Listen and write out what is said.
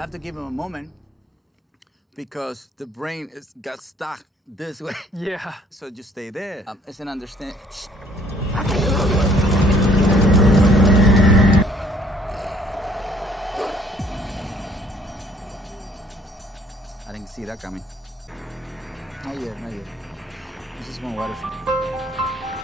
have to give him a moment because the brain got stuck this way. Yeah. So just stay there. It's an understand. I didn't see that coming. Not yet, not yet. This is one water.